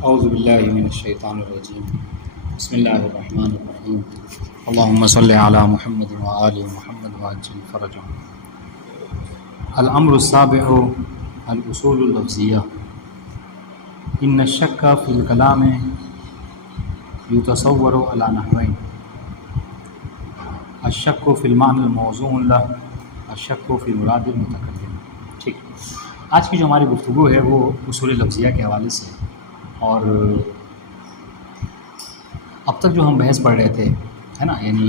اعوذ باللہ من الشیطان الرجیم بسم اللہ الرحمن الرحیم اللہم صلی علی محمد وآل محمد وعجل فرجهم. الامر السابع الاصول اللفظیہ. ان الشک فی الکلام یتصور علی نحوین: الشک فی المعنی الموضوع له، الشک فی مراد المتکلم. ٹھیک، آج کی جو ہماری گفتگو ہے وہ اصول لفظیہ کے حوالے سے، اور اب تک جو ہم بحث پڑھ رہے تھے ہے نا، یعنی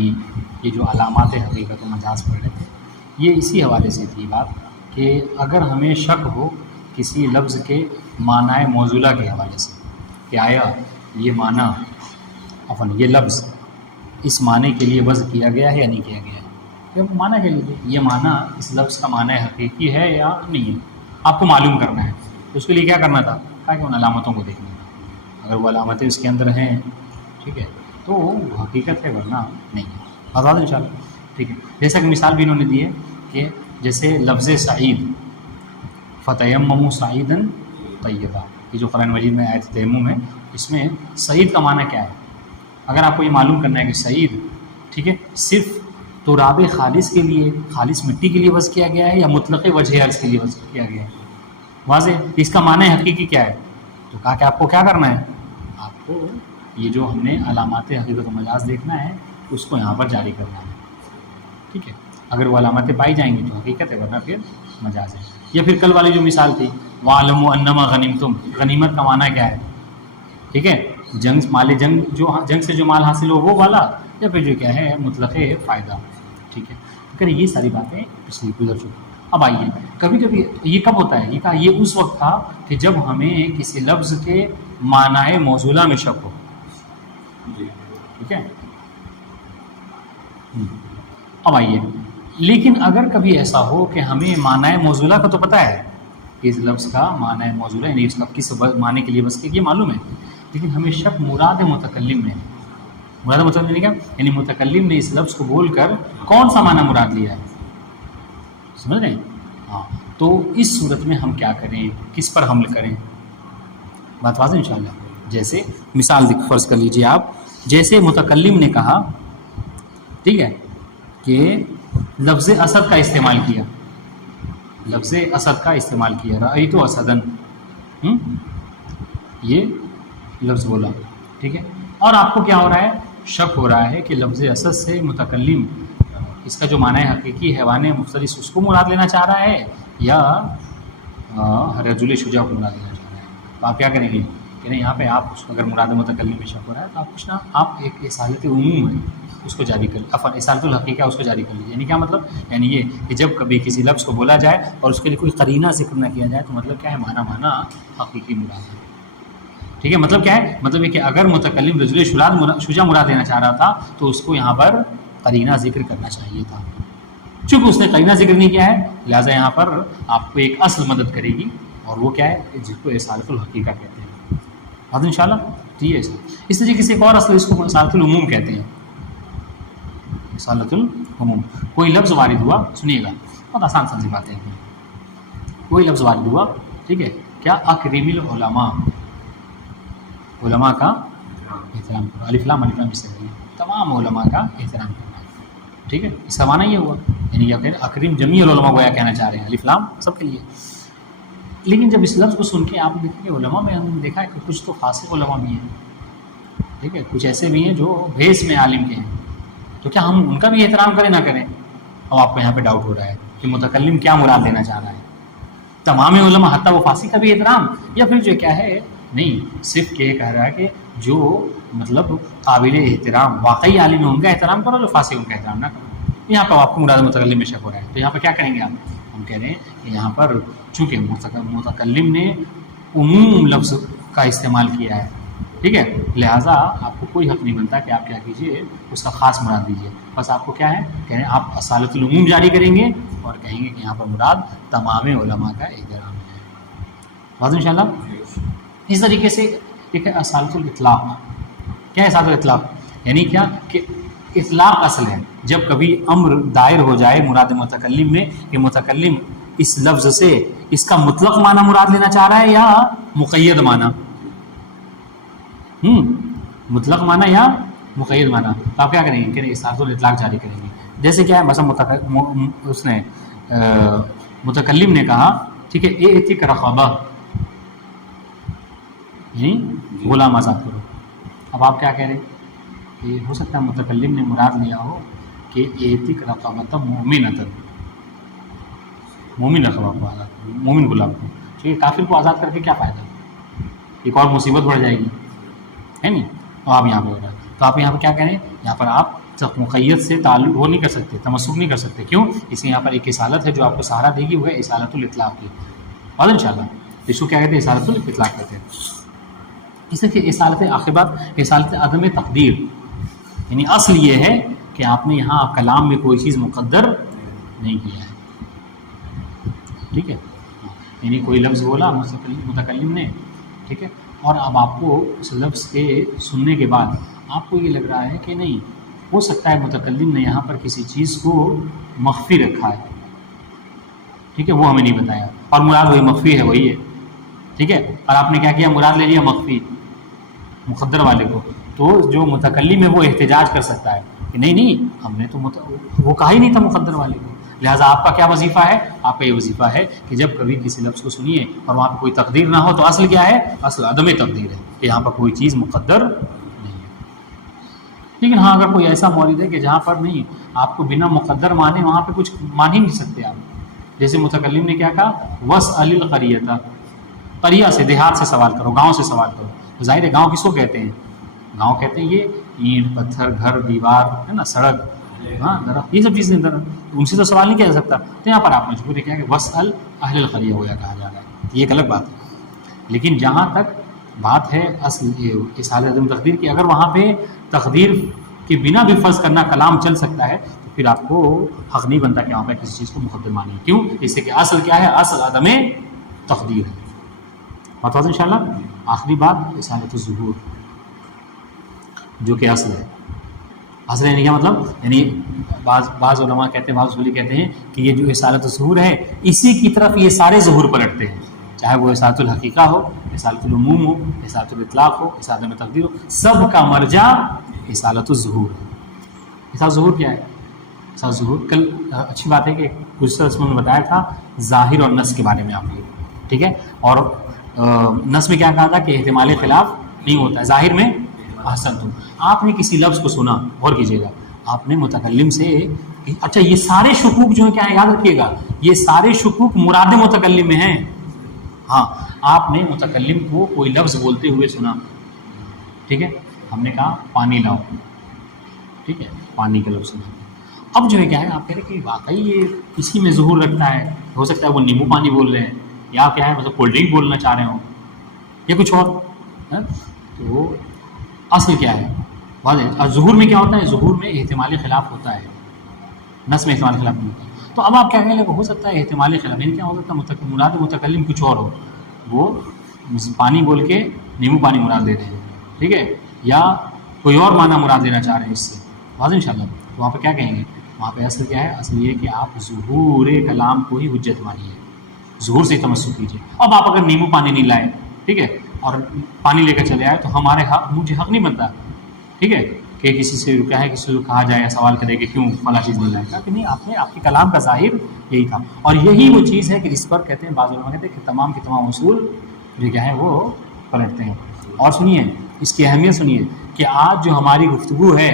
یہ جو علامات حقیقت و مجاز پڑھ رہے تھے، یہ اسی حوالے سے تھی بات کہ اگر ہمیں شک ہو کسی لفظ کے معنی موصولہ کے حوالے سے کہ آیا یہ معنی یہ لفظ اس معنی کے لیے وضع کیا گیا ہے یا نہیں کیا گیا ہے، کہ معنی کے لیے یہ معنی اس لفظ کا معنی حقیقی ہے یا نہیں ہے، آپ کو معلوم کرنا ہے. تو اس کے لیے کیا کرنا تھا؟ کہا کہ ان علامتوں کو دیکھنا تھا. اگر وہ علامتیں اس کے اندر ہیں ٹھیک ہے تو وہ حقیقت ہے، ورنہ نہیں ہے. بتا دیں انشاءاللہ. ٹھیک ہے، جیسا کہ مثال بھی انہوں نے دی ہے کہ جیسے لفظ سعید، فتیمموا صعیدا طیبا، یہ جو قرآن مجید میں آیت تیمم ہے، اس میں سعید کا معنی کیا ہے؟ اگر آپ کو یہ معلوم کرنا ہے کہ سعید ٹھیک ہے صرف تراب خالص کے لیے، خالص مٹی کے لیے وضع کیا گیا ہے یا مطلق وجہ عرض کے لیے وضع کیا گیا ہے، واضح اس کا معنی حقیقی کیا ہے. تو کہا کہ آپ کو کیا کرنا ہے، آپ کو یہ جو ہم نے علامات حقیقت و مجاز دیکھنا ہے اس کو یہاں پر جاری کرنا ہے. ٹھیک ہے، اگر وہ علامتیں پائی جائیں گی تو حقیقت ہے، ورنہ پھر مجاز ہے. یا پھر کل والی جو مثال تھی وَاعْلَمُوا أَنَّمَا غَنِمْتُمْ، غنیمت کا معنی کیا ہے؟ ٹھیک ہے، جنگ مال جنگ، جو جنگ سے جو مال حاصل ہو وہ والا، یا پھر جو کیا ہے مطلق فائدہ. ٹھیک ہے، اگر یہ ساری باتیں پچھلی گزر چکی. اب آئیے، کبھی کبھی یہ کب ہوتا ہے؟ یہ اس وقت تھا کہ جب ہمیں کسی لفظ کے معنی موصولہ میں شک ہو. ٹھیک ہے، اب آئیے، لیکن اگر کبھی ایسا ہو کہ ہمیں معنی موصولہ کا تو پتہ ہے کہ اس لفظ کا معنی موصولہ یعنی اس کا کس معنی کے لیے بس یہ معلوم ہے، لیکن ہمیں شک مراد متکلم نے، مراد متکلم نے کیا یعنی متکلم نے اس لفظ کو بول کر کون سا معنی مراد لیا ہے، سمجھ رہے ہیں؟ ہاں، تو اس صورت میں ہم کیا کریں، کس پر حمل کریں؟ بات واضح انشاءاللہ. جیسے مثال فرض کر لیجئے آپ، جیسے متکلم نے کہا ٹھیک ہے کہ لفظ اسد کا استعمال کیا، لفظ اسد کا استعمال کیا، رأیت اسدن، یہ لفظ بولا. ٹھیک ہے، اور آپ کو کیا ہو رہا ہے؟ شک ہو رہا ہے کہ لفظ اسد سے متکلم اس کا جو معنی حقیقی حیوان مفترس اس کو مراد لینا چاہ رہا ہے یا رجل شجاع کو مراد لینا چاہ رہا ہے. تو آپ کیا کریں گے کہ نہیں، یہاں پہ آپ اس کو اگر مراد متکلم میں شک ہو رہا ہے تو آپ کچھ نہ آپ ایک اصالت عموم ہے اس کو جاری کر لیجیے، اصالت الحقیقہ اس کو جاری کر لیجیے. یعنی کیا مطلب؟ یعنی یہ کہ جب کبھی کسی لفظ کو بولا جائے اور اس کے لیے کوئی قرینہ ذکر نہ کیا جائے تو مطلب کیا ہے؟ معنی حقیقی مراد ہے. ٹھیک ہے، مطلب کیا ہے؟ مطلب یہ کہ اگر متکلم رجل شجاع مراد لینا چاہ رہا تھا تو اس کو یہاں پر قرینہ ذکر کرنا چاہیے تھا. چونکہ اس نے قرینہ ذکر نہیں کیا ہے لہٰذا یہاں پر آپ کو ایک اصل مدد کرے گی، اور وہ کیا ہے؟ جس کو اصالت الحقیقہ کہتے ہیں. بات انشاءاللہ ٹھیک ہے. اس طریقے سے ایک اور اصل اس کو اصالت العموم کہتے ہیں. اصالت العموم، کوئی لفظ وارد ہوا، سنیے گا بہت آسان سی باتیں ہیں. کوئی لفظ وارد ہوا ٹھیک ہے، کیا اکرم العلماء، علماء کا احترام کرو، الف لام اس طرح تمام علماء کا احترام کرنا ہے. ٹھیک ہے، اس کا معنی یہ ہوا، یعنی کیا کہہ رہے ہیں؟ اکرم جمیع العلماء گویا کہنا چاہ رہے ہیں، الف لام سب کے لیے. لیکن جب اس لفظ کو سن کے آپ دیکھیں کہ علماء میں ہم نے دیکھا ہے کہ کچھ تو فاسق علماء بھی ہیں، ٹھیک ہے، کچھ ایسے بھی ہیں جو بھیس میں عالم کے ہیں. تو کیا ہم ان کا بھی احترام کریں نہ کریں؟ اب آپ کو یہاں پہ ڈاؤٹ ہو رہا ہے کہ متکلم کیا مراد دینا چاہ رہا ہے، تمام علماء حتیٰ وہ فاسق کا بھی احترام، یا پھر جو کیا ہے نہیں صرف یہ کہہ رہا ہے کہ جو مطلب قابل احترام واقعی عالم ہے ان کا احترام کرو، جو فاسق ان کا احترام نہ کرو. یہاں پر آپ کو مراد متکلم میں شک ہو رہا ہے تو یہاں پر کیا کریں گے آپ؟ ہم کہہ رہے ہیں کہ یہاں پر چونکہ متکلم نے عموم لفظ کا استعمال کیا ہے ٹھیک ہے، لہٰذا آپ کو کوئی حق نہیں بنتا کہ آپ کیا کیجئے اس کا خاص مراد دیجیے. بس آپ کو کیا ہے کہہ رہے ہیں آپ اصالت العموم جاری کریں گے اور کہیں گے کہ یہاں پر مراد تمام علماء کا احترام ہے. واضح انشاءاللہ. اس طریقے سے ایک ہے اصالت الاطلاق. کیا ہے اصالت الاطلاق؟ یعنی کیا کہ اطلاق اصل ہے جب کبھی امر دائر ہو جائے مراد متکلم میں کہ متکلم اس لفظ سے اس کا مطلق معنی مراد لینا چاہ رہا ہے یا مقید معنی. مطلق معنی یا مقید معنی، تو آپ کیا کریں گے کہ اصالۃ الاطلاق جاری کریں گے. جیسے کیا ہے مثلا اس نے متکلم نے کہا ٹھیک ہے ائتک رقبہ، یعنی غلام آزاد کرو. اب آپ کیا کہہ رہے ہیں؟ یہ ہو سکتا ہے متکلم نے مراد لیا ہو کہ ائتک رقبۃ مؤمنۃ، مومن رقبہ کو آزاد، مومن غلام کو. ٹھیک ہے، کافر کو آزاد کر کے کیا فائدہ، ایک اور مصیبت بڑھ جائے گی، ہے نہیں. تو آپ یہاں پہ ہو رہا ہے، تو آپ یہاں پہ کیا کریں، یہاں پر آپ مقید سے تعلق وہ نہیں کر سکتے، تمسک نہیں کر سکتے. کیوں؟ اس لیے یہاں پر ایک اصالت ہے جو آپ کو سہارا دے گی، وہ ہے اصالۃ الاطلاق کی. اور انشاءاللہ اس کو کیا کہتے ہیں، اصالۃ الاطلاق کہتے ہیں. اس لیے کہ اصالت عاقبت، اصالت عدم تقدیر، یعنی اصل یہ ہے کہ آپ نے یہاں کلام میں کوئی چیز مقدر نہیں کیا ہے. ٹھیک ہے، یعنی کوئی لفظ بولا متکلم نے، ٹھیک ہے، اور اب آپ کو اس لفظ کے سننے کے بعد آپ کو یہ لگ رہا ہے کہ نہیں، ہو سکتا ہے متکلم نے یہاں پر کسی چیز کو مخفی رکھا ہے. ٹھیک ہے، وہ ہمیں نہیں بتایا، اور مراد وہی مخفی ہے، وہی ہے. ٹھیک ہے، اور آپ نے کیا کیا، مراد لے لیا مخفی مقدر والے کو. تو جو متکلم ہے وہ احتجاج کر سکتا ہے کہ نہیں ہم نے تو وہ کہا ہی نہیں تھا مقدر والے کو. لہٰذا آپ کا کیا وظیفہ ہے، آپ کا یہ وظیفہ ہے کہ جب کبھی کسی لفظ کو سنیے اور وہاں پہ کوئی تقدیر نہ ہو، تو اصل کیا ہے، اصل عدم تقدیر ہے کہ یہاں پر کوئی چیز مقدر نہیں ہے. لیکن ہاں اگر کوئی ایسا مورد ہے کہ جہاں پر نہیں، آپ کو بنا مقدر مانے وہاں پہ کچھ مان ہی نہیں سکتے آپ. جیسے متکلم نے کیا کہا، وَاسْأَلِ الْقَرْيَةَ، قریہ سے، دیہات سے سوال کرو، گاؤں سے سوال کرو. تو ظاہر ہے گاؤں کس کو کہتے ہیں، گاؤں کہتے ہیں یہ اینٹ پتھر گھر دیوار ہے نا، سڑک، ہاں درخت، یہ سب چیزیں ان سے تو سوال نہیں کیا جا سکتا. تو یہاں پر آپ مجبور ہے کیا کہ وَاسْأَلْ أَهْلَ الْقَرْيَةَ ہو یا کہا جا رہا ہے، یہ ایک الگ بات ہے. لیکن جہاں تک بات ہے اصل اصالت عدم تقدیر کی، اگر وہاں پہ تقدیر کے بنا بھی فرض کرنا کلام چل سکتا ہے، تو پھر آپ کو حق نہیں بنتا کہ وہاں پہ کسی چیز کو مقدر مانیں. کیوں؟ اس سے کہ اصل کیا ہے، اصل عدم تقدیر ہے. بات ان شاء اللہ. آخری بات اصالت الظہور، جو کہ اصل ہے. اصل یعنی کیا مطلب، یعنی بعض علماء کہتے ہیں، بعض اصولی کہتے ہیں کہ یہ جو اصالت الظہور ہے، اسی کی طرف یہ سارے ظہور پلٹتے ہیں، چاہے وہ اصالت الحقیقہ ہو، اصالت العموم ہو، اصالت الاطلاق ہو، اصالت عدم تقدیر ہو، سب کا مرجع اصالت الظہور ہے. اصالت الظہور کیا ہے؟ اصالت الظہور کل اچھی بات ہے کہ گزشتہ درس میں بتایا تھا ظاہر اور نص کے بارے میں آپ کو، ٹھیک ہے. اور نص میں کیا کہا تھا کہ احتمال خلاف نہیں ہوتا ہے، ظاہر میں احسنتم. آپ نے کسی لفظ کو سنا، غور کیجیے گا، آپ نے متکلم سے، اچھا یہ سارے شکوک جو ہیں کیا ہے، یاد رکھیے گا، یہ سارے شکوک مراد متکلم میں ہیں. ہاں آپ نے متکلم کو کوئی لفظ بولتے ہوئے سنا، ٹھیک ہے، ہم نے کہا پانی لاؤ، ٹھیک ہے، پانی کا لفظ سنا. اب جو ہے کیا ہے، آپ کہہ رہے کہ واقعی یہ اسی میں ظہور رکھتا ہے، ہو سکتا ہے وہ نیمبو پانی بول رہے ہیں، یا کیا ہے مطلب کولڈ ڈرنک بولنا چاہ رہے ہوں، یا کچھ اور. تو اصل کیا ہے، واضح. اور ظہور میں کیا ہوتا ہے، ظہور میں احتمال خلاف ہوتا ہے، نص میں احتمال خلاف نہیں ہوتا. تو اب آپ کیا کہہ لیں، ہو سکتا ہے احتمال خلاف، یعنی کیا ہو سکتا ہے مراد متکلم کچھ اور ہو، وہ پانی بول کے نیمبو پانی مراد لے رہے ہیں، ٹھیک ہے، یا کوئی اور معنی مراد لینا چاہ رہے ہیں اس سے، واضح ان شاء اللہ. تو وہاں پہ کیا کہیں گے، وہاں پہ اصل کیا ہے، اصل یہ کہ آپ ظہور کلام کو ہی حجت مانیے، ظہور سے تمسک کیجیے. اب آپ اگر نیمبو پانی نہیں لائے، ٹھیک ہے، اور پانی لے کر چلے آئے، تو ہمارے حق، مجھے حق نہیں بنتا، ٹھیک ہے، کہ کسی سے کیا ہے، کسی کو کہا جائے یا سوال کرے کہ کیوں فلاں چیز نہیں لائے گا، کہ نہیں، آپ نے، آپ کے کلام کا ظاہر یہی تھا. اور یہی وہ چیز ہے کہ جس پر کہتے ہیں، بعض علماء کہتے ہیں کہ تمام کے تمام اصول جو کیا ہے وہ پلٹتے ہیں. اور سنیے اس کی اہمیت، سنیے کہ آج جو ہماری گفتگو ہے،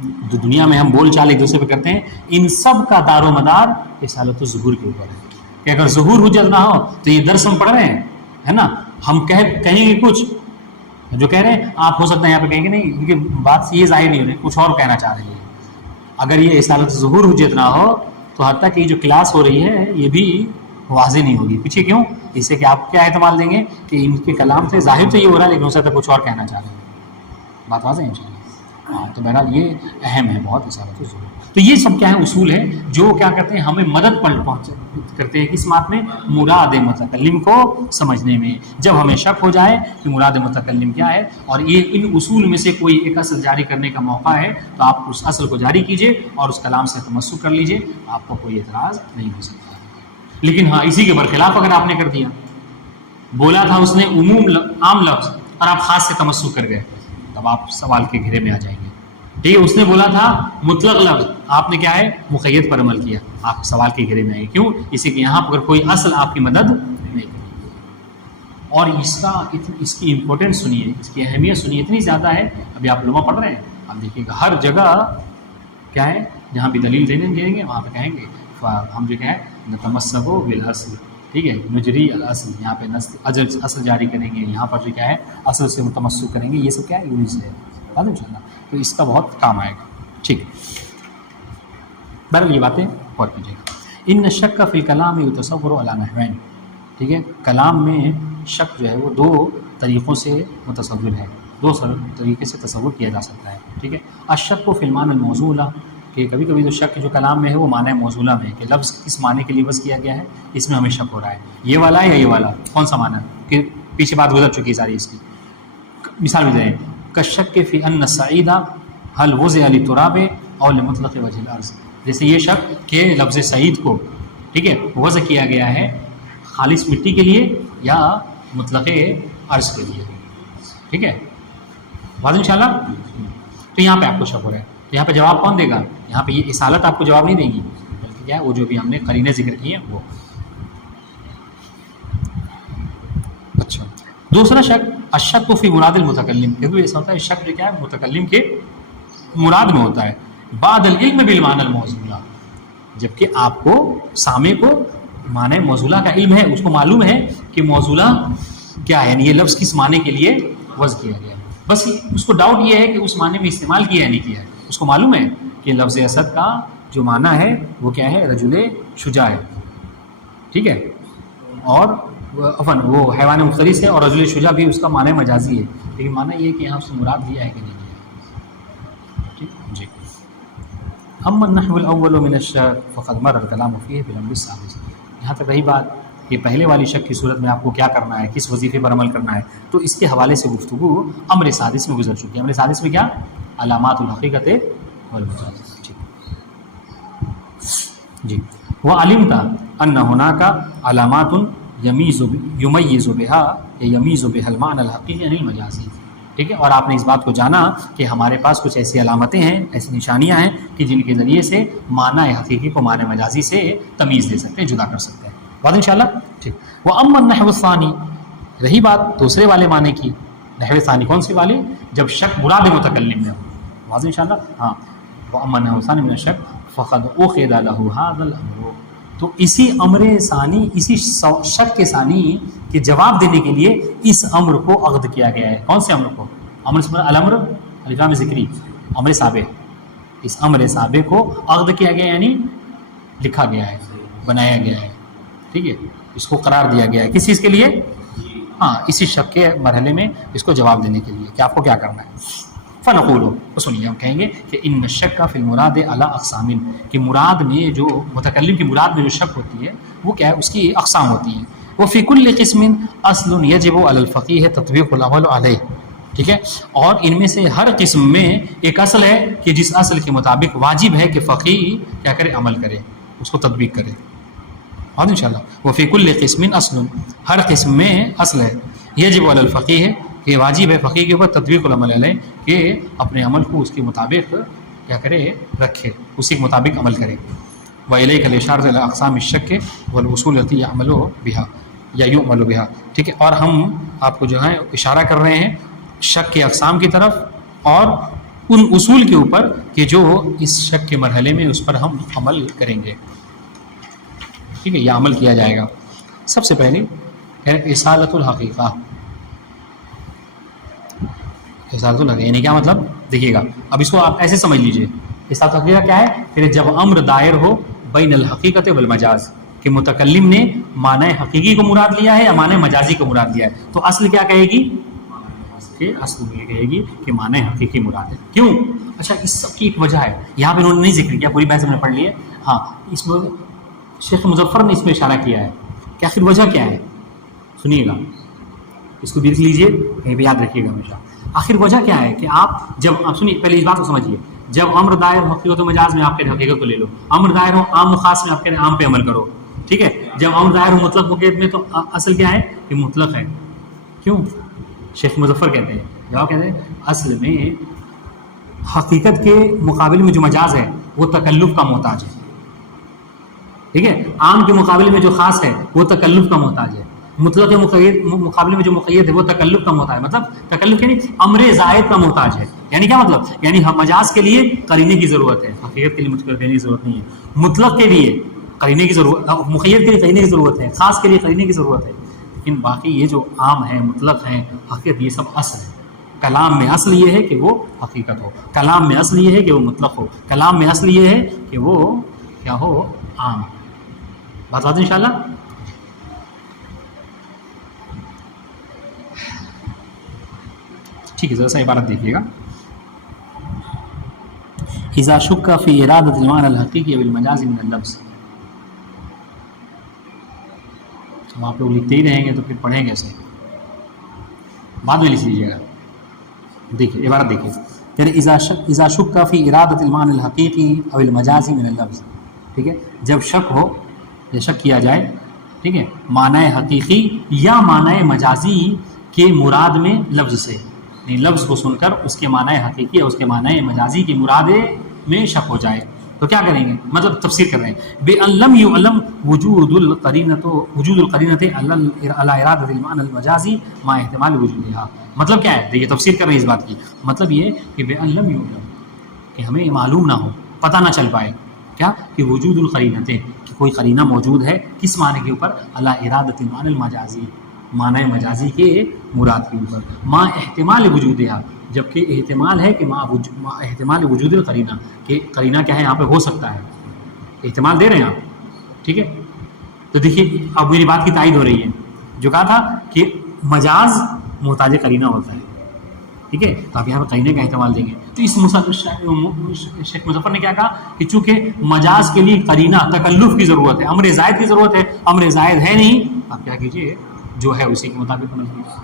جو دنیا میں ہم بول چال ایک دوسرے پہ کرتے ہیں، ان سب کا دار و مدار اصالت الظہور کے اوپر ہے. کہ اگر ظہور حجت نہ ہو تو یہ درس ہم پڑھ رہے ہیں، ہے نا، ہم کہیں گے کچھ، جو کہہ رہے ہیں آپ ہو سکتا ہے یہاں پہ کہیں گے نہیں، ان کی بات سے یہ ظاہر نہیں ہو رہی، کچھ اور کہنا چاہ رہے ہیں. اگر یہ اصالت ظہور حجت نہ ہو تو حتیٰ کہ جو کلاس ہو رہی ہے یہ بھی واضح نہیں ہوگی. پیچھے کیوں؟ اس سے کہ آپ کیا احتمال دیں گے کہ ان کے کلام سے ظاہر تو یہ ہو رہا ہے، لیکن ہو سکتا ہے کچھ اور کہنا چاہ رہے ہیں. بات واضح ہے ان شاء اللہ. ہاں تو بہرحال یہ اہم ہے بہت اصالت الظہور. تو یہ سب کیا ہے، اصول ہے جو کیا کرتے ہیں، ہمیں مدد پہنچ کرتے ہیں کس بات میں، مراد متکلم کو سمجھنے میں. جب ہمیں شک ہو جائے کہ مراد متکلم کیا ہے، اور یہ ان اصول میں سے کوئی ایک اصل جاری کرنے کا موقع ہے، تو آپ اس اصل کو جاری کیجئے اور اس کلام سے تمسک کر لیجئے، آپ کو کوئی اعتراض نہیں ہو سکتا. لیکن ہاں اسی کے برخلاف اگر آپ نے کر دیا، بولا تھا اس نے عام لفظ، اور آپ خاص سے تمسک کر گئے، تب آپ سوال کے گھیرے میں آ جائیں گے. ٹھیک ہے، اس نے بولا تھا مطلق لفظ، آپ نے کیا ہے مقید پر عمل کیا، آپ سوال کے گھیرے میں آئے. کیوں؟ اسی کہ یہاں پر کوئی اصل آپ کی مدد نہیں کرے. اور اس کی امپورٹنس سنیے، اس کی اہمیت سنیے، اتنی زیادہ ہے. ابھی آپ علومہ پڑھ رہے ہیں، آپ دیکھیے گا ہر جگہ کیا ہے، جہاں بھی دلیل دیں گے وہاں پہ کہیں گے ہم جو کیا ہے نتمسک بالاصل. ٹھیک ہے، نجری الاصل، یہاں پہ اصل جاری کریں گے، یہاں پر جو کیا ہے اصل سے متمسک کریں گے. یہ سب کیا ہے یونس ہے ان شاء اللہ، تو اس کا بہت کام آئے گا. ٹھیک ہے، بہرحال یہ باتیں غور کیجیے گا. ان شک فی الکلام یتصور علی نحوین. ٹھیک ہے، کلام میں شک جو ہے وہ دو طریقوں سے متصور ہے، دو طریقے سے تصور کیا جا سکتا ہے. ٹھیک ہے، الشک فی المعنی الموصولہ، کہ کبھی کبھی جو شک جو کلام میں ہے وہ معنی موصولہ میں ہے، کہ لفظ کس معنی کے لیے وضع کیا گیا ہے اس میں ہمیں شک ہو رہا ہے، یہ والا ہے یا یہ والا، کون سا معنی ہے، کہ پیچھے بات گزر چکی ہے ساری اس کی. مثال بھی دیں، کشک فی ان السعید هل وضع للتراب او لمطلق وجه الارض. جیسے یہ شک کہ لفظ سعید کو ٹھیک ہے وضع کیا گیا ہے خالص مٹی کے لیے یا مطلق عرض کے لیے. ٹھیک ہے، واضح انشاءاللہ. تو یہاں پہ آپ کو شک ہو رہا ہے، تو یہاں پہ جواب کون دے گا؟ یہاں پہ یہ اصالت آپ کو جواب نہیں دے گی، بلکہ کیا ہے وہ جو بھی ہم نے قرینے ذکر کی ہیں وہ. اچھا، دوسرا شک الشک فی مراد المتکلم، کیونکہ ایسا ہوتا ہے شک جو کیا ہے متکلم کے مراد میں ہوتا ہے، بعد العلم بالمعنی الموصولہ، جبکہ آپ کو سامع کو معنی موصولہ کا علم ہے، اس کو معلوم ہے کہ موصولہ کیا ہے، یعنی یہ لفظ کس معنی کے لیے وضع کیا گیا. بس اس کو ڈاؤٹ یہ ہے کہ اس معنی میں استعمال کیا ہے نہیں کیا ہے. اس کو معلوم ہے کہ لفظ اسد کا جو معنی ہے وہ کیا ہے رجل شجاع ہے. ٹھیک ہے، اور وہ حیوان مفترس ہے، اور رجل شجاع بھی اس کا معنی مجازی ہے، لیکن معنی یہ ہے کہ یہاں اس نے مراد لیا ہے کہ نہیں لیا. ٹھیک جی. اما النحو الاول من الشک فقد مر الكلام فيه بالامر السادس. یہاں تک رہی بات کہ پہلے والی شک کی صورت میں آپ کو کیا کرنا ہے، کس وظیفے پر عمل کرنا ہے، تو اس کے حوالے سے گفتگو امر سادس میں گزر چکی ہے. امر سادس میں کیا؟ علامات الحقیقت والمجاز. جی، وعلمت ان هناك علامات یمیز بها یمیز بها المعنى الحقیقی عن المجازی. ٹھیک ہے، اور آپ نے اس بات کو جانا کہ ہمارے پاس کچھ ایسی علامتیں ہیں، ایسی نشانیاں ہیں کہ جن کے ذریعے سے معنی حقیقی کو معنی مجازی سے تمیز دے سکتے ہیں، جدا کر سکتے ہیں. بات انشاءاللہ ٹھیک. واما النحو الثانی، رہی بات دوسرے والے معنی کی. نحو ثانی کون سی والی؟ جب شک مراد متکلم میں ہو. واضح انشاءاللہ. ہاں، واما النحو الثانی من الشک فقد اخذ له هذا الامر. تو اسی امر ثانی، اسی شک کے ثانی کے جواب دینے کے لیے اس امر کو عقد کیا گیا ہے. کون سے امر کو؟ امر سے الامر الفام ذکری، امر سابق. اس امر سابق کو عقد کیا گیا یعنی لکھا گیا ہے، بنایا گیا ہے. ٹھیک ہے، اس کو قرار دیا گیا ہے کس چیز کے لیے؟ ہاں، اسی شک کے مرحلے میں اس کو جواب دینے کے لیے کہ آپ کو کیا کرنا ہے. فنقول، سنیے ہم کہیں گے کہ ان الشک فی المراد علی اقسام، کہ مراد میں جو متکلم کی مراد میں جو شک ہوتی ہے وہ کیا ہے، اس کی اقسام ہوتی ہیں. وہ فی کل قسم اصل یجب علی الفقیہ تطبیق العمل علیہ. ٹھیک ہے، اور ان میں سے ہر قسم میں ایک اصل ہے کہ جس اصل کے مطابق واجب ہے کہ فقیہ کیا کرے، عمل کرے، اس کو تطبیق کرے. اور انشاءاللہ وہ فی کل قسم اصل، ہر قسم میں اصل ہے، یجب علی الفقیہ، کہ واجب ہے فقیہ کے اوپر تطبیق العمل علیہ، کہ اپنے عمل کو اس کے مطابق کیا کرے، رکھے، اسی کے مطابق عمل کرے. وَإِلَيْكَ الْإِشَارَةُ إِلَىٰ أَقْسَامِ الشَّكِّ وَالْأُصُولِ الَّتِي يَعْمَلُ بِهَا یا يُعْمَلُ بِهَا. ٹھیک ہے، اور ہم آپ کو جو ہے اشارہ کر رہے ہیں شک کے اقسام کی طرف اور ان اصول کے اوپر کہ جو اس شک کے مرحلے میں اس پر ہم عمل کریں گے. ٹھیک ہے، یہ عمل کیا جائے گا. سب سے پہلے ہے اصالت الحقیقہ. اصالت الحقیقہ یعنی کیا مطلب؟ دیکھیے گا، اب اس کو آپ ایسے سمجھ لیجئے. اصالت الحقیقہ کیا ہے؟ پھر جب امر دائر ہو بین الحقیقت والمجاز، کہ متکلم نے معنی حقیقی کو مراد لیا ہے یا معنی مجازی کو مراد لیا ہے، تو اصل کیا کہے گی؟ کہ اصل یہ کہے گی کہ معنی حقیقی مراد ہے. کیوں؟ اچھا، اس سب کی ایک وجہ ہے، یہاں پہ انہوں نے نہیں ذکر کیا، پوری بحث ہم نے پڑھ لی ہے. ہاں، اس میں شیخ مظفر نے اس میں اشارہ کیا ہے کہ آخر وجہ کیا ہے. سنیے گا، اس کو بھی لکھ لیجیے، کہیں بھی یاد رکھیے گا ہمیشہ. آخر وجہ کیا ہے کہ آپ جب آپ سنیے، پہلے اس بات کو سمجھیے. جب امر دائر حقیقت و مجاز میں آپ کے حقیقت کو لے لو، امر دائر ہو عام و خاص میں آپ کے عام پہ عمل کرو. ٹھیک ہے، جب امر دائر ہو مطلق مقید میں تو اصل کیا ہے کہ مطلق ہے. کیوں؟ شیخ مظفر کہتے ہیں، جواب کہتے ہیں اصل میں حقیقت کے مقابلے میں جو مجاز ہے وہ تکلف کا محتاج ہے، ٹھیک ہے، عام کے مقابلے میں جو خاص ہے وہ تکلف کا محتاج ہے، مطلق کے مقابلے میں جو مقید ہے وہ تکلف کا محتاج ہے، مطلب تکلف یعنی امر زائد کا محتاج ہے، یعنی کیا مطلب، یعنی مجاز کے لیے قرینے کی ضرورت ہے، حقیقت کے لیے قرینے کی ضرورت نہیں ہے، مطلق کے لیے قرینے کی ضرورت، مقید کے لیے قرینے کی ضرورت ہے، خاص کے لیے قرینے کی ضرورت ہے، لیکن باقی یہ جو عام ہے، مطلق ہے، حقیقت، یہ سب اصل ہے۔ کلام میں اصل یہ ہے کہ وہ حقیقت ہو، کلام میں اصل یہ ہے کہ وہ مطلق ہو، کلام میں اصل یہ ہے کہ وہ کیا ہو، عام۔ بات بات انشاءاللہ۔ ٹھیک ہے، ذرا سا عبارت دیکھیے گا، اذا شک فی ارادۃ المعنی الحقیقی بالمجاز من اللفظ۔ ہم آپ لوگ لکھتے ہی رہیں گے تو پھر پڑھیں کیسے، بعد میں لکھ لیجیے گا۔ دیکھیے عبارت دیکھیے، یعنی اذا شک فی ارادۃ المعنی الحقیقی او المجازی من اللفظ، ٹھیک ہے، جب شک ہو یا شک کیا جائے، ٹھیک ہے، معنی حقیقی یا معنی مجازی کے مراد میں لفظ سے، یعنی لفظ کو سن کر اس کے معنی حقیقی اور اس کے معنی مجازی کی مراد میں شک ہو جائے تو کیا کریں گے، مطلب تفسیر کر رہے ہیں، بے لم یعلم وجود القرینۃ علی ارادۃ المعنی المجازی مع احتمال وجودها۔ مطلب کیا ہے، دیکھیے تفسیر کر رہے ہیں اس بات کی، مطلب یہ کہ بے لم یعلم، کہ ہمیں معلوم نہ ہو، پتہ نہ چل پائے کیا، کہ وجود القرینۃ، کہ کوئی قرینہ موجود ہے، کس معنی کے اوپر، علی ارادۃ المعنی المجازی، معنی مجازی کے مراد کے اوپر، مع احتمال وجودها، جبکہ احتمال ہے کہ مع احتمال وجود القرینہ، کہ قرینہ کیا ہے یہاں پہ ہو سکتا ہے، احتمال دے رہے ہیں آپ، ٹھیک ہے۔ تو دیکھیے اب میری بات کی تائید ہو رہی ہے، جو کہا تھا کہ مجاز محتاج قرینہ ہوتا ہے، ٹھیک ہے، تو آپ یہاں پہ قرینے کا احتمال دیں گے، تو اس شیخ مظفر نے کیا کہا کہ چونکہ مجاز کے لیے قرینہ تکلف کی ضرورت ہے، امر زائد کی ضرورت ہے، امر زائد ہے نہیں، آپ کیا کیجیے جو ہے اسی کے مطابق عمل کیجیے۔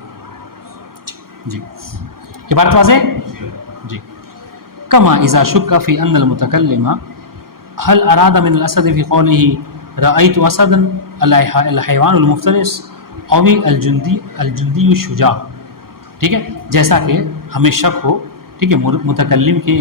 جی عبارت واضح؟ جی، کما اذا شک فی ان المتکلم هل اراد من الاسد فی قوله رأیت اسدا الحیوان المفترس او الجندی الشجاع، ٹھیک ہے، جیسا کہ ہمیں شک ہو، ٹھیک ہے، متکلم کے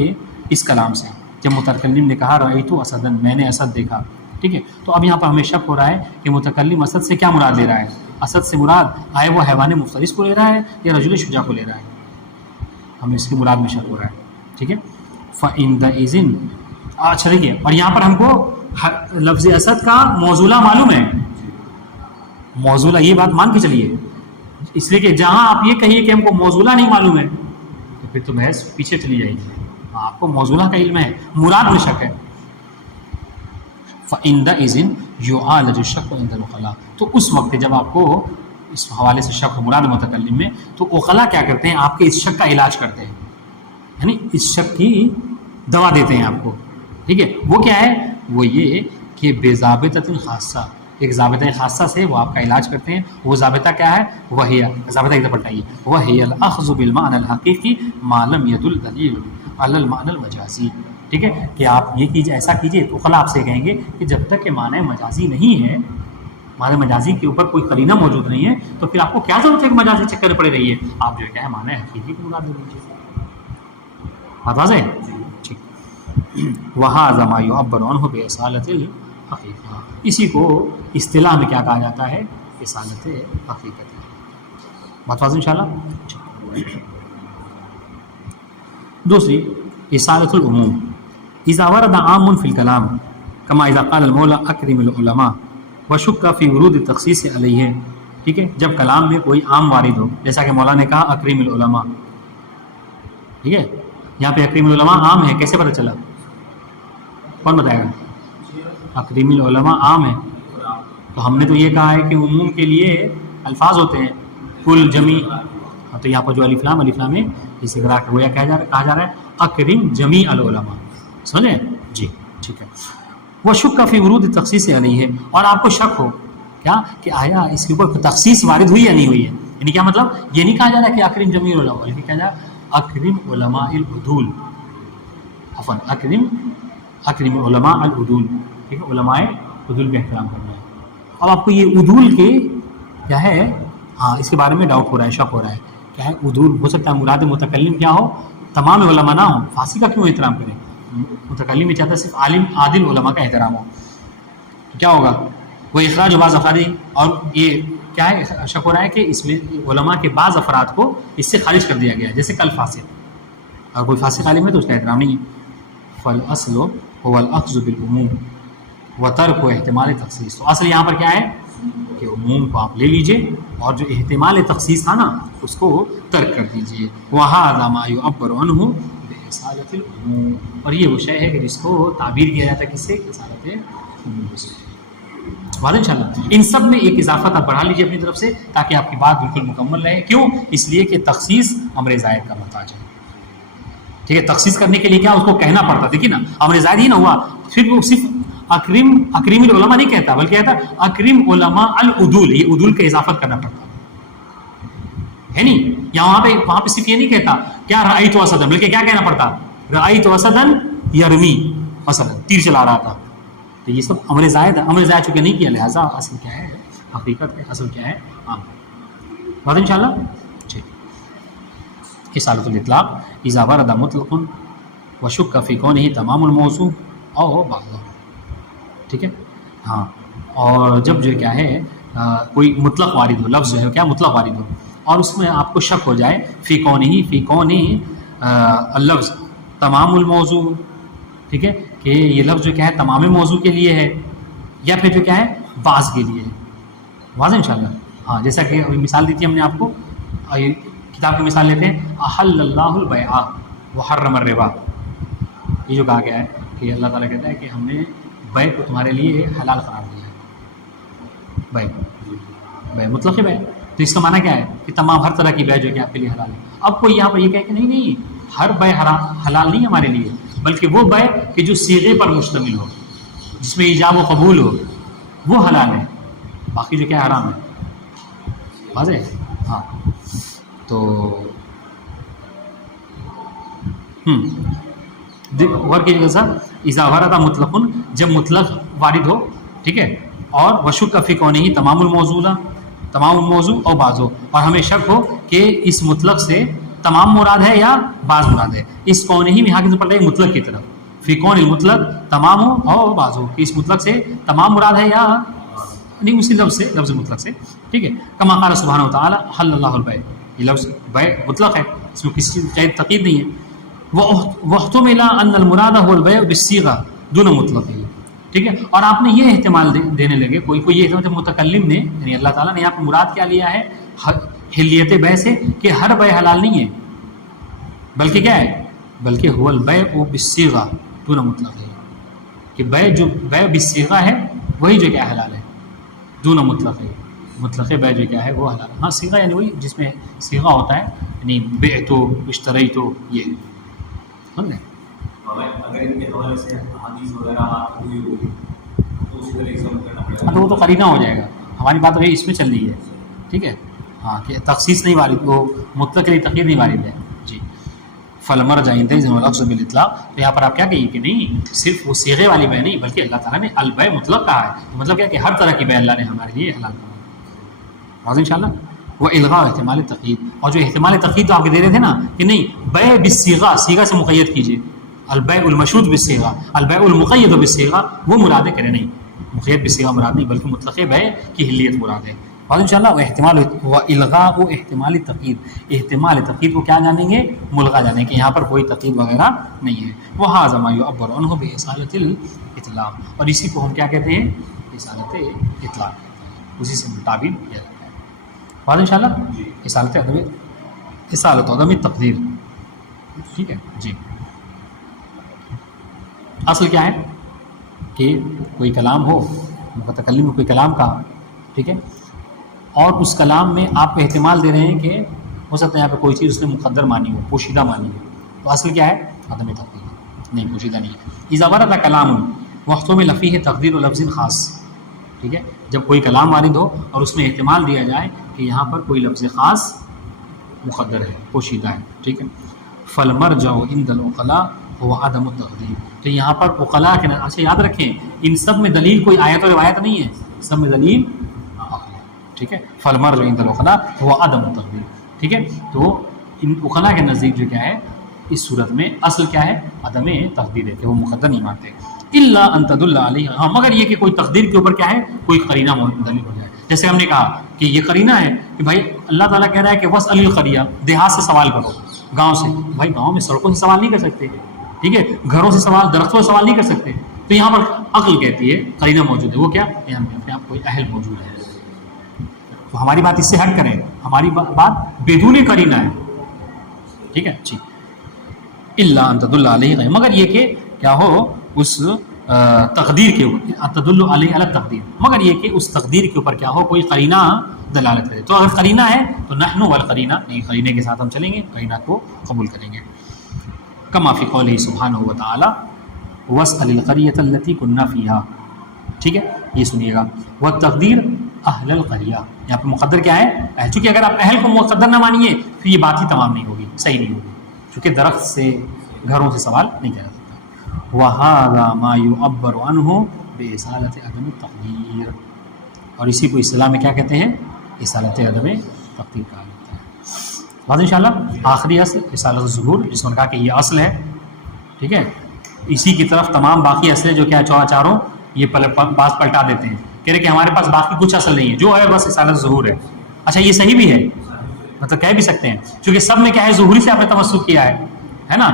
اس کلام سے، جب متکلم نے کہا رأیت اسدا، میں نے اسد دیکھا، ٹھیک ہے، تو اب یہاں پر ہمیں شک ہو رہا ہے کہ متکلم اسد سے کیا مراد لے رہا ہے، اسد سے مراد آئے وہ حیوان مفترس کو لے رہا ہے یا رجل شجاع کو لے رہا ہے، ہمیں اس کی مراد میں شک ہو رہا ہے، ٹھیک ہے۔ فَإِنْدَئِذٍ، اچھا دیکھیے، اور یہاں پر ہم کو لفظ اسد کا موضوعہ معلوم ہے، موضوعہ، یہ بات مان کے چلیے، اس لیے کہ جہاں آپ یہ کہیے کہ ہم کو موضوعہ نہیں معلوم ہے تو پھر تو بحث پیچھے چلی جائے گی، آپ کو موضوعہ کا علم ہے، مراد میں شک ہے۔ فَإِنْدَئِذٍ يُعَالَجُ الشَّكُّ عِنْدَ الْعُقَلَاءِ، تو اس وقت جب آپ کو اس حوالے سے شک مراد متکلم میں، تو عقلاء کیا کرتے ہیں، آپ کے اس شک کا علاج کرتے ہیں، یعنی اس شک کی دوا دیتے ہیں آپ کو، ٹھیک ہے، وہ کیا ہے، وہ یہ کہ بے ضابطۃ خاصہ، ایک ضابطہ خاصہ سے وہ آپ کا علاج کرتے ہیں، وہ ضابطہ کیا ہے، وہی ضابطہ ایک دفعہ پلٹائیے، وہی الاخذ بالمعنی الحقیقی ما لم يدل دلیل علی المعنی المجازی، ٹھیک ہے، کہ آپ یہ کیجیے، ایسا کیجیے، تو عقلاء آپ سے کہیں گے کہ جب تک کہ معنی مجازی نہیں ہے، معنی مجازی کے اوپر کوئی قرینہ موجود نہیں ہے، تو پھر آپ کو کیا ضرورت ہے کہ مجازی چکر پڑے رہی ہے، آپ جو کیا ہے معنی حقیقی کی مراد دے دیجیے۔ بات واضح ہے؟ ٹھیک، وَهَذَا مَا يُعَبَّرُ عَنْهُ بِإِصَالَةِ الْحَقِيقَةِ، اسی کو اصطلاح میں کیا کہا جاتا ہے، اصالت حقیقت۔ بات واضح انشاءاللہ۔ دوسری اصالت العموم، اذا ورد عام فی الکلام کما اذا قال المولا اکرم العلماء وشک فی ورود التخصیص علیہ، ٹھیک ہے، جب کلام میں کوئی عام وارد ہو، جیسا کہ مولا نے کہا اکرم العلماء، ٹھیک ہے، یہاں پہ اکرم العلماء عام ہے، کیسے پتہ چلا، کون بتائے گا، اکرم العلماء عام ہے، تو ہم نے تو یہ کہا ہے کہ عموم کے لیے الفاظ ہوتے ہیں، کل، جمی، تو یہاں پر جو الف لام ہے، جسے گویا کہا جا رہا ہے اکرم جمیع العلماء، سمجھیں؟ جی ٹھیک ہے۔ وہ شک کا فی ورود تخصیص علیہ ہے، اور آپ کو شک ہو کیا کہ آیا اس کے اوپر تخصیص وارد ہوئی یا نہیں ہوئی ہے، یعنی کیا مطلب، یہ نہیں کہا جا رہا کہ اکرم جمیع العلماء، بلکہ کہا جا رہا اکرم علماء العدول، عفوا اکرم علماء العدول، ٹھیک ہے، علماء عدول کا احترام کرنا ہے۔ اب آپ کو یہ عدول کے کیا ہے، ہاں اس کے بارے میں ڈاؤٹ ہو رہا ہے، شک ہو رہا ہے کیا ہے عدول ہو سکتا ہے مراد متکلم کیا ہو تمام علماء نہ ہوں، فاصل کا کیوں احترام کریں؟ متکلم میں چاہتا ہے صرف عالم عادل علماء کا احترام ہو، تو کیا ہوگا وہ اخراج بعض افراد، اور یہ کیا ہے شک ہو رہا ہے کہ اس میں علماء کے بعض افراد کو اس سے خارج کر دیا گیا ہے، جیسے کل فاسق، اور کوئی فاسق عالم ہے تو اس کا احترام نہیں ہے۔ فالاصل هو الاخذ بالعموم وترک احتمال تخصیص، تو اصل یہاں پر کیا ہے کہ عموم کو آپ لے لیجئے اور جو احتمال تخصیص تھا نا اس کو ترک کر دیجئے۔ وَهَذَا مَا يُعَبَّرُ عَنْهُ بِإِصَالَةِ الْعُمُومِ، اور یہ وہ شے ہے کہ جس کو تعبیر کیا جاتا ہے کس سے؟ اصالت عموم سے۔ بات انشاءاللہ ان سب میں ایک اضافت آپ بڑھا لیجئے اپنی طرف سے تاکہ آپ کی بات بالکل مکمل رہے۔ کیوں؟ اس لیے کہ تخصیص امر زائد کا محتاج ہے، ٹھیک ہے؟ تخصیص کرنے کے لیے کیا اس کو کہنا پڑتا، دیکھیے نا امر زائد ہی نہ ہوا، پھر وہ صرف اکریم العلماء نہیں کہتا بلکہ کہتا اکریم علماء العدول، یہ عدول کا اضافت کرنا پڑتا ہے نہیں، یا وہاں پہ صرف یہ نہیں کہتا کیا رأیت اسدا، بلکہ کیا کہنا پڑتا رأیت اسدا یرمی، مثلا تیر چلا رہا تھا، تو یہ سب امر زائد ہے، امر زائد چونکہ نہیں کیا لہٰذا اصل کیا ہے حقیقت ہے، اصل کیا ہے عام۔ بات انشاءاللہ ٹھیک۔ اصالۃ الاطلاق اذا ورد مطلق وشک فی کونہ تمام الموضوع او بعضہ، ٹھیک ہے ہاں، اور جب جو کیا ہے کوئی مطلق وارد ہو، لفظ جو ہے کیا مطلق وارد ہو اور اس میں آپ کو شک ہو جائے فی کونہ اللفظ تمام الموضوع، ٹھیک ہے کہ یہ لفظ جو کیا ہے تمام موضوع کے لیے ہے یا پھر جو کیا ہے بعض کے لیے ہے، واضح انشاءاللہ ہاں، جیسا کہ ابھی مثال دی تھی ہم نے آپ کو، کتاب کی مثال لیتے ہیں احل اللہ البیع وحرم الربا، یہ جو کہا گیا ہے کہ اللہ تعالیٰ کہتا ہے کہ ہم نے بیع کو تمہارے لیے حلال قرار دیا ہے، بیع مطلق بیع، تو اس کا معنی کیا ہے کہ تمام ہر طرح کی بیع جو کہ آپ کے لیے حلال ہے۔ اب کوئی یہاں پر یہ کہے کہ نہیں ہر بیع حلال نہیں ہمارے لیے، بلکہ وہ بیع کہ جو صیغے پر مشتمل ہو، جس میں ایجاب و قبول ہو، وہ حلال ہے، باقی جو کیا حرام ہے، واضح ہے ہاں۔ تو غور کیجیے گا سر، اذا ورد مطلق، جب مطلق وارد ہو، ٹھیک ہے، اور وشک فی کونہ تمام الموضوع اور بعض ہو، اور ہمیں شک ہو کہ اس مطلق سے تمام مراد ہے یا بعض مراد ہے، اس کونہ میں یہاں کی پڑ رہی ہے مطلق کی طرف، فی کون المطلق تمام ہو اور بعض ہو، کہ اس مطلق سے تمام مراد ہے یا نہیں، اسی لفظ سے لفظ مطلق سے، ٹھیک ہے، کما قال سبحانہ وتعالی حل اللہ البیع، یہ لفظ بیع مطلق ہے، اس میں کسی چیز تقید نہیں ہے۔ واحتمل ان المراد هو البيع بالصيغه دون مطلق، ٹھیک ہے، اور آپ نے یہ احتمال دینے لگے، کوئی یہ احتمال متکلم نے یعنی اللہ تعالیٰ نے یہاں پہ مراد کیا لیا ہے حلیت بیع سے کہ ہر بیع حلال نہیں ہے، بلکہ کیا ہے بلکہ هو البيع بالصيغه دون مطلق ہے، کہ بیع بالصيغه ہے وہی جو کیا حلال ہے، دون مطلق ہے، مطلق بیع جو کیا ہے وہ حلال ہے، ہاں صیغہ یعنی وہی جس میں صیغہ ہوتا ہے، یعنی بعت اشتریت، یہ اگر ان کے حوالے سے حدیث وغیرہ بات ہوئی ہوگی تو اسی طرح ایگزام کرنا پڑے گا، تو وہ تو قرینہ ہو جائے گا، ہماری بات ابھی اس میں چل رہی ہے، ٹھیک ہے ہاں، کہ تخصیص نہیں وارد، وہ مطلق کے لیے تقید نہیں وارد ہے جی۔ فلمر جائندہ لفظ بالاطلاق، تو یہاں پر آپ کیا کہیے کہ نہیں صرف وہ صیغے والی بیع نہیں بلکہ اللہ تعالیٰ نے البیع مطلق کہا ہے، تو مطلب کیا کہ ہر طرح کی بیع اللہ نے ہمارے لیے حلال کہا، واضح انشاءاللہ۔ وہ الغاء احتمال تقید، اور جو احتمال تقید تو آپ کے دے رہے تھے نا کہ نہیں بیع بالصیغہ، صیغہ سے مقید کیجیے، البیع المشروط بالصیغہ، البیع المقید بالصیغہ، وہ مراد کرے نہیں، مقید بالصیغہ مراد نہیں بلکہ مطلق بیع کی حلیت مراد ہے، اور انشاءاللہ وہ احتمال و الغاء و احتمال تقید، احتمال تقید کو کیا جانیں گے ملغا جانیں گے، یہاں پر کوئی تقید وغیرہ نہیں ہے۔ وہذا ما یعبر عنہ باصالۃ الاطلاق، اور اسی کو ہم کیا کہتے ہیں اصالت اطلاق، اسی سے تعبیر کیا جاتا ہے، واضح انشاءاللہ اصالت عدم تقدیر، ٹھیک ہے جی۔ اصل کیا ہے کہ کوئی کلام ہو، متکلم میں کوئی کلام کہا، ٹھیک ہے، اور اس کلام میں آپ کو احتمال دے رہے ہیں کہ ہو سکتا ہے یہاں پہ کوئی چیز اس نے مقدر مانی ہو، پوشیدہ مانی ہو، تو اصل کیا ہے عدم تقدیر، نہیں پوشیدہ نہیں ہے۔ اذا ورد کلام واحتمل فیہ تقدیر لفظ خاص، ٹھیک ہے، جب کوئی کلام وارد ہو اور اس میں احتمال دیا جائے کہ یہاں پر کوئی لفظ خاص مقدر ہے، پوشیدہ ہے، ٹھیک ہے، فالمرجع عند العقلاء هو عدم التقدیر، تو یہاں پر عقلاء کے اچھا یاد رکھیں ان سب میں دلیل کوئی آیت و روایت نہیں ہے، سب میں دلیل، ٹھیک ہے، فالمرجع عند العقلاء هو عدم التقدیر، ٹھیک ہے. تو ان عقلاء کے نزدیک جو کیا ہے اس صورت میں اصل کیا ہے عدم تقدیر ہے کہ وہ مقدر نہیں مانتے. الا ان تدل علیہ، ہاں مگر یہ کہ کوئی تقدیر کے اوپر کیا ہے کوئی قرینہ دلیل ہو جائے. جیسے ہم نے کہا کہ یہ قرینہ ہے کہ بھائی اللہ تعالیٰ کہہ رہا ہے کہ واسأل القریہ، دیہات سے سوال کرو، گاؤں سے. بھائی گاؤں میں سڑکوں سے سوال نہیں کر سکتے، ٹھیک ہے، گھروں سے سوال، درختوں سے سوال نہیں کر سکتے. تو یہاں پر عقل کہتی ہے قرینہ موجود ہے، وہ کیا یہاں میں اپنے آپ کوئی اہل موجود ہے. تو ہماری بات اس سے ہٹ کریں، ہماری بات بدون قرینہ ہے، ٹھیک ہے. جی الا ان تدل علیہ، مگر یہ کہ کیا ہو اس تقدیر کے اوپر، تدل علیہ علی تقدیر، مگر یہ کہ اس تقدیر کے اوپر کیا ہو کوئی قرینہ دلالت کرے. تو اگر قرینہ ہے تو نحن والقرینہ، نہیں قرینے کے ساتھ ہم چلیں گے، قرینہ کو قبول کریں گے. کما فی قولہ سبحانہ و تعالی واسأل القریۃ التی کنا فیہا، ٹھیک ہے. یہ سنیے گا والتقدیر اہل القریہ، یہاں پہ مقدر کیا ہے، چونکہ اگر آپ اہل کو مقدر نہ مانیے پھر یہ بات ہی تمام نہیں ہوگی، صحیح نہیں ہوگی، چونکہ درخت سے گھروں سے سوال نہیں کیا جا سکتا. وَهَذَا مَا يُعَبَّرُ عَنْهُ بِإِصَالَةِ عَدَمِ التَّقْدِيرِ، اور اسی کو اصطلاح میں کیا کہتے ہیں اصالت عدم تقدیر کہا جاتا ہے. بعد انشاءاللہ آخری اصل اصالت الظہور، جس نے کہا کہ یہ اصل ہے، ٹھیک ہے. اسی کی طرف تمام باقی اصل جو کیا چاروں یہ باز پلٹا دیتے ہیں، کہہ رہے کہ ہمارے پاس باقی کچھ اصل نہیں ہے، جو ہے بس اصالت الظہور ہے. اچھا یہ صحیح بھی ہے، مطلب کہہ بھی سکتے ہیں، چونکہ سب میں کیا ہے ظہوری سے آپ نے تمسک کیا ہے نا،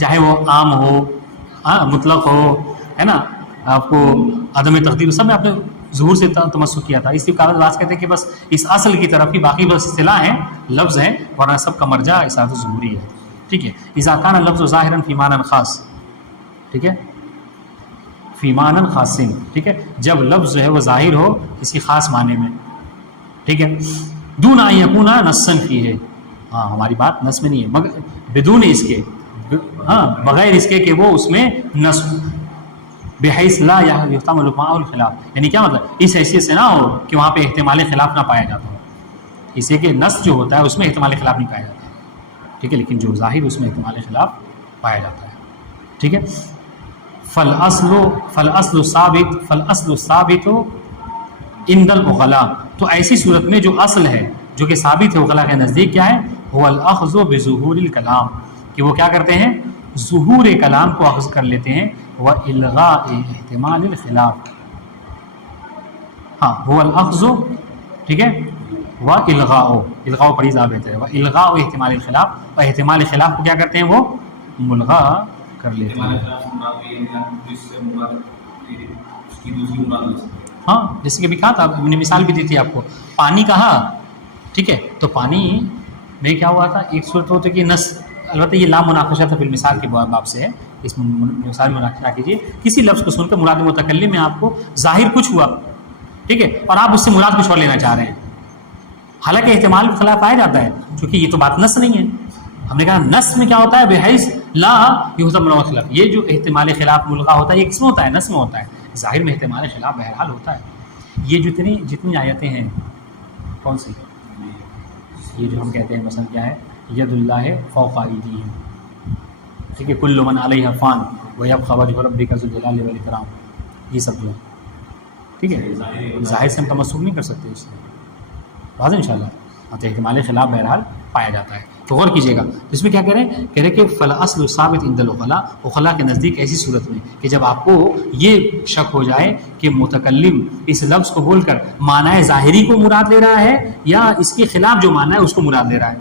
چاہے وہ عام ہو مطلق ہو، ہے نا، آپ کو عدم تقدیر، سب میں آپ نے ظہور سے تمسک کیا تھا. اس لیے کاغذ باز کہتے ہیں کہ بس اس اصل کی طرف ہی باقی بس اصطلاح ہیں، لفظ ہیں، ورنہ سب کا مرجع اصالت ظہوری ہے، ٹھیک ہے. اذا کان لفظ ظاہرا فی معنی خاص، ٹھیک ہے، فی معنی خاص، ٹھیک ہے، جب لفظ جو ہے وہ ظاہر ہو کسی خاص معنی میں، ٹھیک ہے، دون ان یکون نصا فیہ، ہاں ہماری بات نص میں نہیں ہے، مگر بدون اس کے، ہاں بغیر اس کے کہ وہ اس میں نص، بحیث لا یحتمل معه الخلاف، یعنی کیا مطلب اس حیثیت سے نہ ہو کہ وہاں پہ احتمال خلاف نہ پایا جاتا ہو. اسے کہ نص جو ہوتا ہے اس میں احتمال خلاف نہیں پایا جاتا ہے، ٹھیک ہے، لیکن جو ظاہر اس میں احتمال خلاف پایا جاتا ہے، ٹھیک ہے. فالاصل ثابت عند العقلاء، تو ایسی صورت میں جو اصل ہے جو کہ ثابت ہے عقلاء کے نزدیک کیا ہے، هو الاخذ بظہور الکلام، کہ وہ کیا کرتے ہیں ظہور کلام کو اخذ کر لیتے ہیں، والغاء احتمال الخلاف، ہاں هو الاخذ، ٹھیک ہے، والغاء پڑھی ضابط ہے، والغاء احتمال الخلاف، اور احتمال خلاف کو کیا کرتے ہیں وہ ملغا کر لیتے ہیں. ہاں جیسے کہ بھی کہا تھا، ہم نے مثال بھی دی تھی آپ کو، پانی کہا، ٹھیک ہے، تو پانی میں کیا ہوا تھا، ایک صورت ہوتی ہے کہ نص، البتہ یہ لا مناقشہ تھا، پھر مثال کے باب سے ہے، اس مثال مناقشہ کیجیے، کسی لفظ کو سن کر مراد متکلم میں آپ کو ظاہر کچھ ہوا، ٹھیک ہے، اور آپ اس سے مراد کچھ اور لینا چاہ رہے ہیں، حالانکہ احتمال خلاف پایا جاتا ہے، چونکہ یہ تو بات نص نہیں ہے. ہم نے کہا نص میں کیا ہوتا ہے بحیث لا یحتمل خلاف، یہ جو احتمال خلاف ملغا ہوتا ہے یہ کس میں ہوتا ہے، نص میں ہوتا ہے، ظاہر میں احتمال خلاف بہرحال ہوتا ہے. یہ جتنی آیتیں ہیں کون سی، یہ جو ہم کہتے ہیں مثلا کیا ہے ید اللہ فوق ایدیہم، ٹھیک ہے، کل من علیہا فان ویبقی وجہ ربک ذو الجلال والاکرام، یہ سب جو ہے ٹھیک ہے، ظاہر سے ہم تمسک نہیں کر سکتے اس سے، واضح انشاءاللہ، تو احتمال خلاف بہرحال پایا جاتا ہے. تو غور کیجیے گا اس میں کیا کہہ رہے ہیں کہ فالاصل ثابت عند العقلاء، عقلاء کے نزدیک ایسی صورت میں کہ جب آپ کو یہ شک ہو جائے کہ متکلم اس لفظ کو بول کر معنی ظاہری کو مراد لے رہا ہے یا اس کے خلاف جو معنی ہے اس کو مراد لے رہا ہے،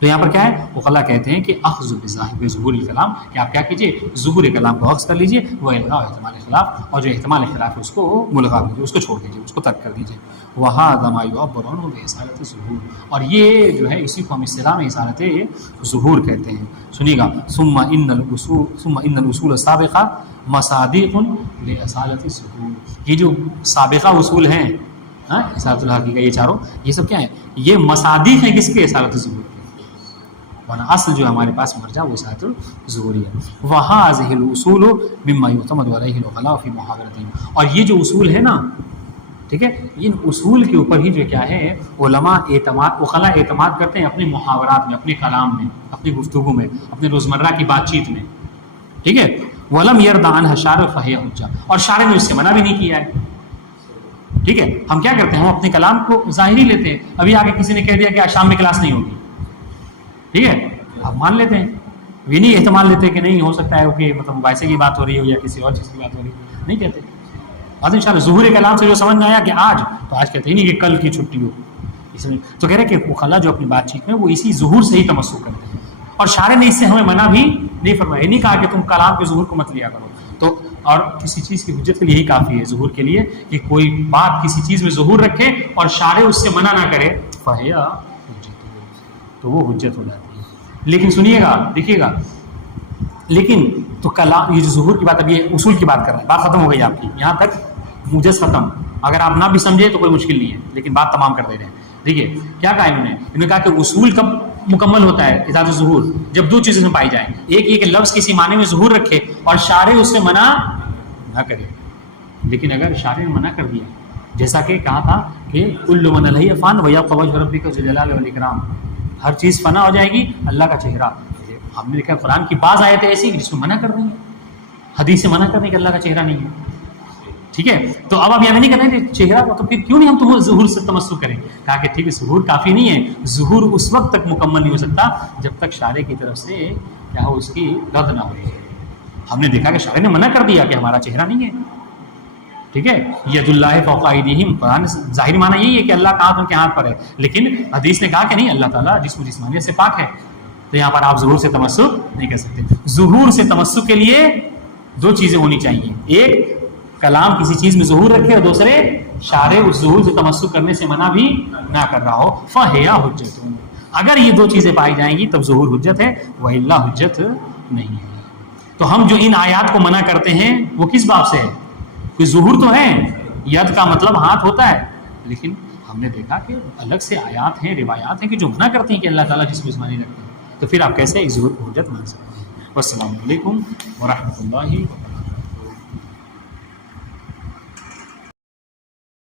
تو یہاں پر کیا ہے عقلاء کہتے ہیں کہ اخذ بظہور الکلام، کہ آپ کیا کیجیے ظہور کلام کو اخذ کر لیجیے، وہ الغاء احتمال خلاف، اور جو احتمال خلاف ہے اس کو ملغا کر دیجیے، اس کو چھوڑ دیجیے، اس کو ترک کر دیجیے. وَهَذَا مَا يُعَبَّرُ عَنْهُ بِإِصَالَةِ الظُّهُورِ، اور یہ جو ہے اسی کو ہم اصطلاح میں اصالت ظہور کہتے ہیں. سنیے گا ثم ان الاصول السابقہ مصادیق لإصالة الظہور، یہ جو سابقہ اصول ہیں اصالت الحقیقہ، یہ چاروں یہ سب کیا ہیں، یہ مصادیق ہیں کس کے، اصالت ظہور کے، ورنہ اصل جو ہمارے پاس مرجع وہ اصالت ظہوری ہے. وَهَذِهِ الْأُصُولُ مِمَّا يُعْتَمَدُ عَلَيْهِ الْعُقَلَاءُ فِي مُحَاوَرَتِهِمْ، اور یہ جو اصول ہے نا، ٹھیک ہے، ان اصول کے اوپر ہی جو کیا ہے علماء عقلاء اعتماد کرتے ہیں اپنے محاورات میں، اپنے کلام میں، اپنی گفتگو میں، اپنے روزمرہ کی بات چیت میں، ٹھیک ہے. وَلَمْ يَرْضَ عَنْهَا الشَّارِعُ فَهِيَ حُجَّةٌ، اور شارع نے اس سے منع بھی نہیں کیا ہے، ٹھیک ہے، ہم کیا کرتے ہیں، ہم اپنے کلام کو ظاہری لیتے ہیں. ابھی آگے کسی نے کہہ دیا کہ آج شام میں کلاس نہیں ہوگی، ٹھیک ہے، ہم مان لیتے ہیں، یہ نہیں احتمال لیتے کہ نہیں ہو سکتا ہے کہ مطلب ویسے کی بات ہو رہی ہو یا کسی اور چیز کی بات ہو رہی ہے، نہیں کہتے. آج ان شاء اللہ ظہور کلام سے جو سمجھ میں آیا کہ آج، تو آج کہتے ہی نہیں کہ کل کی چھٹی ہو. اس میں تو کہہ رہے کہ خلا جو اپنی بات چیت میں وہ اسی ظہور سے ہی تمسک کرتے ہیں، اور شارع نے اس سے ہمیں منع بھی نہیں فرمایا. یہ نہیں کہا کہ تم کلام کے ظہور کو مت لیا کرو. تو اور کسی چیز کی حجت کے لیے یہی کافی ہے ظہور کے لیے کہ کوئی بات کسی چیز میں ظہور رکھے اور شارع اس سے منع نہ کرے، فہیا حجت، تو وہ حجت ہو جاتی ہے. لیکن سنیے گا، دیکھیے گا، لیکن تو کلام، یہ جو ظہور کی بات، اب یہ اصول کی بات کر رہے ہیں، بات ختم ہو گئی آپ کی، یہاں تک موجز ختم. اگر آپ نہ بھی سمجھے تو کوئی مشکل نہیں ہے، لیکن بات تمام کر دے رہے ہیں. دیکھیے کیا کہا انہوں نے کہا کہ اصول کب مکمل ہوتا ہے اجازت ظہور، جب دو چیزیں پائی جائیں. ایک یہ کہ لفظ کسی معنی میں ظہور رکھے اور شارع اس سے منع نہ کرے. لیکن اگر شارع نے منع کر دیا، جیسا کہ کہا تھا کہ کل من علیہ فان ویبقى وجہ ربک ذو الجلال والاکرام، ہر چیز فنا ہو جائے گی، اللہ کا چہرہ. ہم نے دیکھا قرآن کی بعض آیتیں ایسی جس میں منع کر رہی ہیں، حدیث سے منع کرنے کہ اللہ کا چہرہ نہیں ہے. ٹھیک ہے، تو اب یہ نہیں کرنا کہ چہرہ، تو پھر کیوں نہیں ہم تو ظہور سے تمسک کریں. کہا کہ ٹھیک ہے، ظہور کافی نہیں ہے، ظہور اس وقت تک مکمل نہیں ہو سکتا جب تک شارع کی طرف سے کیا ہو، اس کی رد نہ ہو. ہم نے دیکھا کہ شارع نے منع کر دیا کہ ہمارا چہرہ نہیں ہے. ٹھیک ہے، ید اللہ فوق ایدیہم، قرآن ظاہری معنی یہی ہے کہ اللہ کا ہاتھ ان کے ہاتھ پر ہے، لیکن حدیث نے کہا کہ نہیں، اللہ تعالیٰ جسم و جسمانیت سے پاک ہے. تو یہاں پر آپ ظہور سے تمسک نہیں کر سکتے. ظہور سے تمسک کے لیے دو چیزیں ہونی چاہیے، ایک کلام کسی چیز میں ظہور رکھے، اور دوسرے شارع اس ظہور سے تمسک کرنے سے منع بھی نہ کر رہا ہو. فہیا حجت، اگر یہ دو چیزیں پائی جائیں گی تب ظہور حجت ہے، وإلا حجت نہیں ہے. تو ہم جو ان آیات کو منع کرتے ہیں وہ کس باب سے ہے؟ کوئی ظہور تو ہے، ید کا مطلب ہاتھ ہوتا ہے، لیکن ہم نے دیکھا کہ الگ سے آیات ہیں، روایات ہیں کہ جو منع کرتے ہیں کہ اللہ تعالیٰ جسم جسمانی رکھتے ہیں. تو پھر آپ کیسے ایک ظہور حجت مان سکتے ہیں؟ والسلام علیکم ورحمۃ اللہ وبرکاتہ.